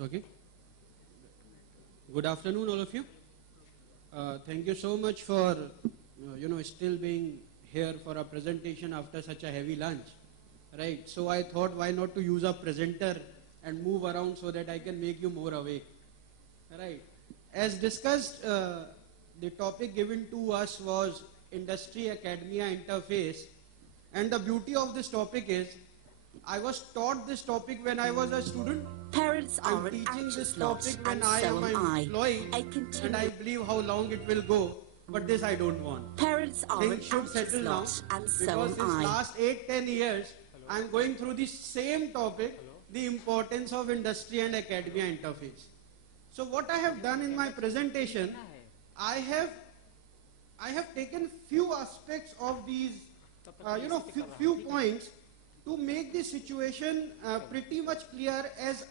It's okay. Good afternoon, all of you. Thank you so much for, still being here for a presentation after such a heavy lunch, right? So I thought, why not to use a presenter and move around so that I can make you more awake, right? As discussed, the topic given to us was industry-academia interface, and the beauty of this topic is, I was taught this topic when I was a student. Parents I'm are teaching this lots, topic when and I so am an am I. employee, and I believe how long it will go, but this I don't want. Parents are Things should settle now, and so because am since I. last 8-10 years, I'm going through the same topic, the importance of industry and academia interface. So what I have done in my presentation, I have taken few aspects of these, few points to make the situation pretty much clear as,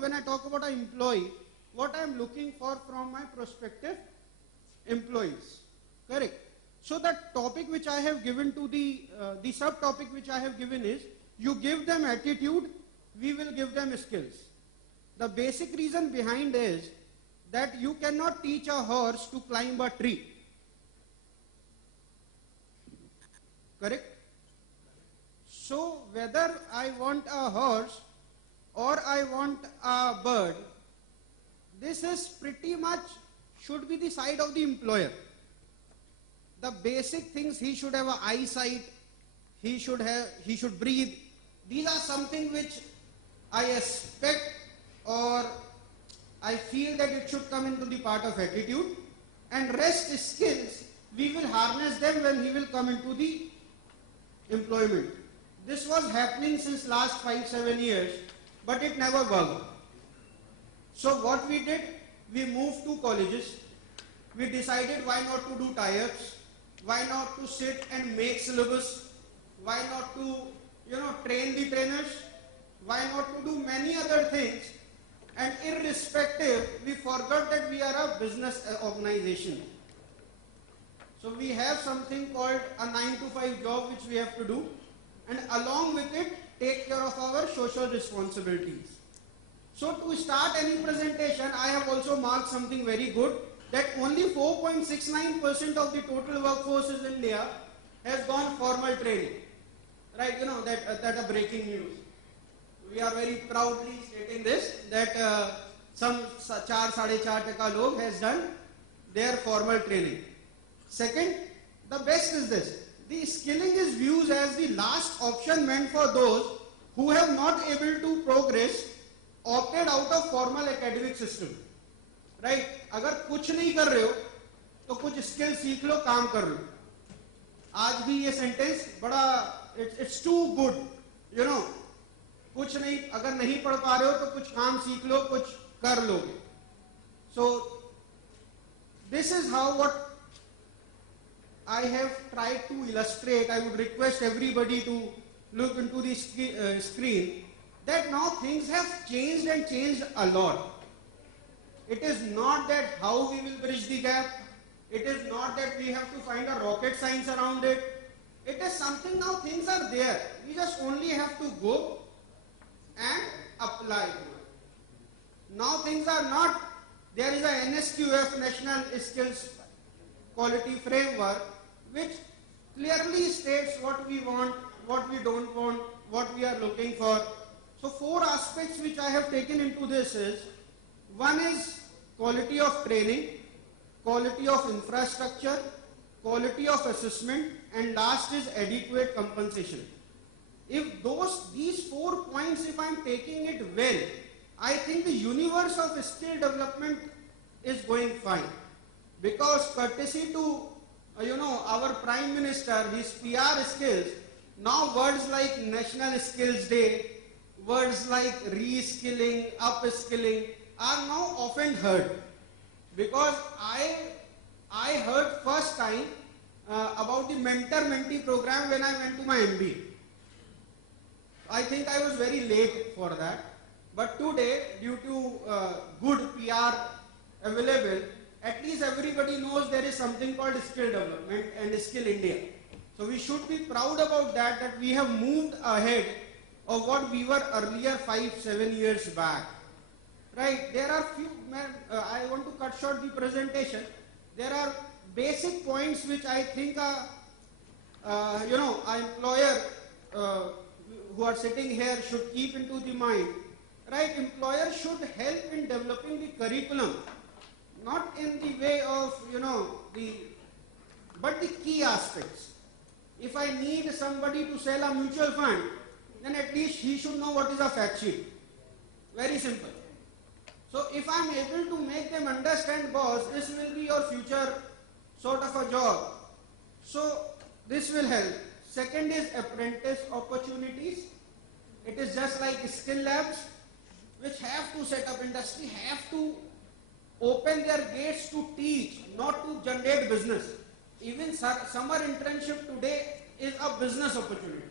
when I talk about an employee, what I'm looking for from my prospective employees. Correct? So that topic which I have given to the subtopic which I have given is, you give them attitude, we will give them skills. The basic reason behind is that you cannot teach a horse to climb a tree. Correct? So whether I want a horse or I want a bird, this is pretty much should be the side of the employer. The basic things, he should have an eyesight, he should breathe. These are something which I expect or I feel that it should come into the part of attitude, and rest skills, we will harness them when he will come into the employment. This was happening since last 5-7 years, but it never worked. So what we did, we moved to colleges. We decided why not to do tie-ups, why not to sit and make syllabus, why not to, train the trainers, why not to do many other things, and irrespective, we forgot that we are a business organization. So we have something called a 9-to-5 job which we have to do, and along with it, take care of our social responsibilities. So to start any presentation, I have also marked something very good, that only 4.69% of the total workforce in India has gone formal training. Right, that a breaking news. We are very proudly stating this, that some 4.5% log has done their formal training. Second, the best is this. The skilling is viewed as the last option meant for those who have not able to progress, opted out of formal academic system. Right? अगर कुछ नहीं कर रहे हो, तो कुछ skill सीख लो, काम कर लो. आज भी ये सेंटेंस बड़ा, it's too good, कुछ नहीं, अगर नहीं पढ़ पा रहे हो तो कुछ काम सीख लो, कुछ कर लोगे. So this is how what I have tried to illustrate. I would request everybody to look into the screen, that now things have changed and changed a lot. It is not that how we will bridge the gap. It is not that we have to find a rocket science around it. It is something now things are there. We just only have to go and apply to it. Now things are not, there is a NSQF, National Skills Quality Framework, which clearly states what we want, what we don't want, what we are looking for. So 4 aspects which I have taken into this is, one is quality of training, quality of infrastructure, quality of assessment, and last is adequate compensation. If these 4 points, if I am taking it well, I think the universe of skill development is going fine. Because courtesy to, our Prime Minister, his PR skills, now words like National Skills Day, words like reskilling, upskilling are now often heard. Because I heard first time about the mentor-mentee program when I went to my MBA. I think I was very late for that. But today, due to good PR available, at least everybody knows there is something called skill development and Skill India. So we should be proud about that we have moved ahead of what we were earlier 5-7 years back. right? There are few, I want to cut short the presentation. There are basic points which I think our employer who are sitting here should keep into the mind, right? Employer should help in developing the curriculum, not in the way of, but the key aspects. If I need somebody to sell a mutual fund, then at least he should know what is a fact sheet. Very simple. So if I am able to make them understand, boss, this will be your future sort of a job. So this will help. Second is apprentice opportunities. It is just like skill labs, which have to set up, industry have to open their gates to teach, not to generate business. Even summer internship today is a business opportunity.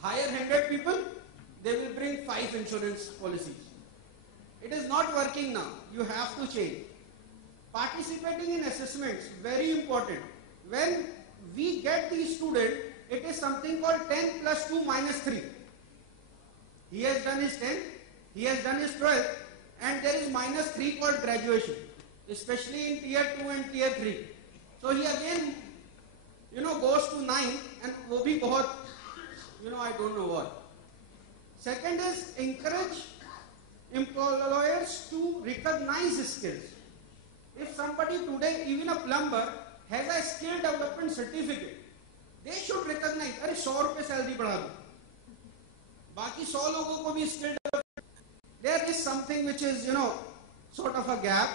Hire 100 people, they will bring 5 insurance policies. It is not working now. You have to change. Participating in assessments, very important. When we get the student, it is something called 10 plus 2 minus 3. He has done his 10, he has done his 12, and there is minus 3 called graduation, especially in tier 2 and tier 3. So he again, goes to 9, and wo bhi bahut, I don't know what. Second is encourage employers to recognize skills. If somebody today, even a plumber, has a skill development certificate, they should recognize, अरे 100 रुपए salary बढ़ा दो, बाकी 100 लोगों को भी skill development. There is something which is, sort of a gap.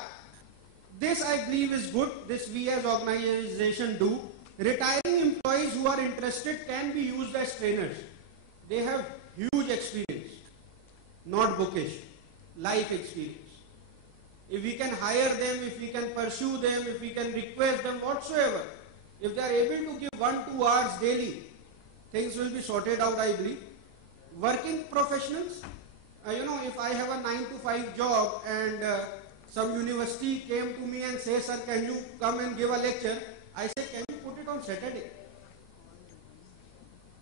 This I believe is good. This we as organization do. Retiring employees who are interested can be used as trainers. They have huge experience, not bookish, life experience. If we can hire them, if we can pursue them, if we can request them whatsoever, if they are able to give 1-2 hours daily, things will be sorted out, I believe. Working professionals, if I have a 9 to 5 job and some university came to me and say, sir, can you come and give a lecture? I say, can you put it on Saturday?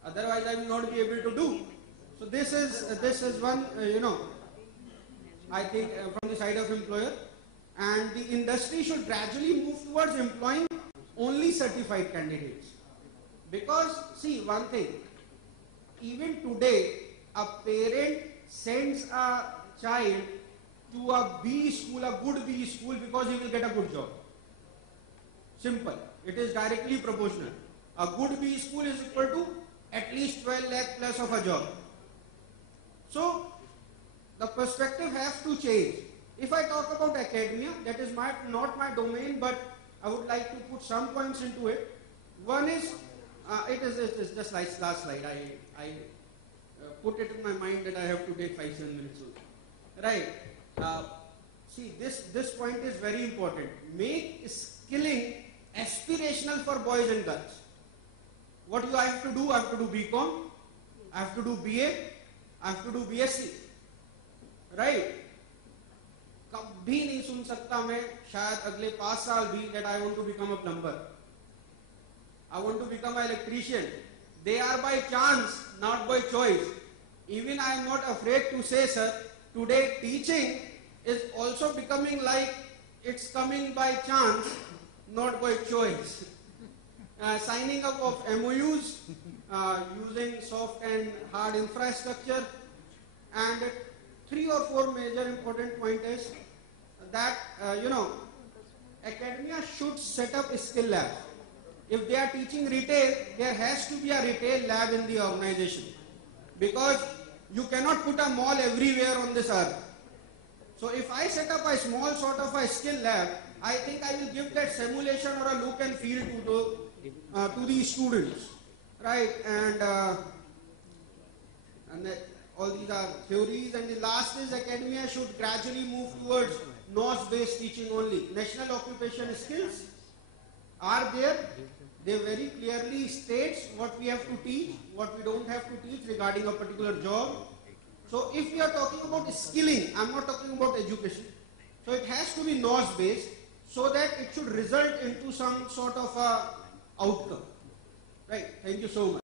Otherwise, I will not be able to do. So this is one, I think from the side of employer, and the industry should gradually move towards employing only certified candidates. Because see one thing, even today a parent sends a child to a B school, a good B school, because he will get a good job. Simple. It is directly proportional. A good B school is equal to at least 12 lakh plus of a job. So the perspective has to change. If I talk about academia, that is not my domain, but I would like to put some points into it. One is, it is just like last slide. I put it in my mind that I have to take 5-7 minutes. Right. See, this point is very important. Make skilling aspirational for boys and girls. What do I have to do? I have to do BCom, I have to do BA, I have to do BSc. Right? कभी नहीं सुन सकता मैं शायद अगले 5 साल भी that I want to become a plumber, I want to become an electrician. They are by chance, not by choice. Even I am not afraid to say, sir, today teaching is also becoming like it's coming by chance, not by choice. Signing up of MOUs, using soft and hard infrastructure, and 3 or 4 major important points is that, academia should set up a skill lab. If they are teaching retail, there has to be a retail lab in the organization, because you cannot put a mall everywhere on this earth. So if I set up a small sort of a skill lab, I think I will give that simulation or a look and feel to the students, right? And all these are theories. And the last is academia should gradually move towards NOS-based teaching only. National occupation skills are there. They very clearly states what we have to teach, what we don't have to teach regarding a particular job. So if we are talking about skilling, I'm not talking about education. So it has to be NOS-based, so that it should result into some sort of a outcome. Right? Thank you so much.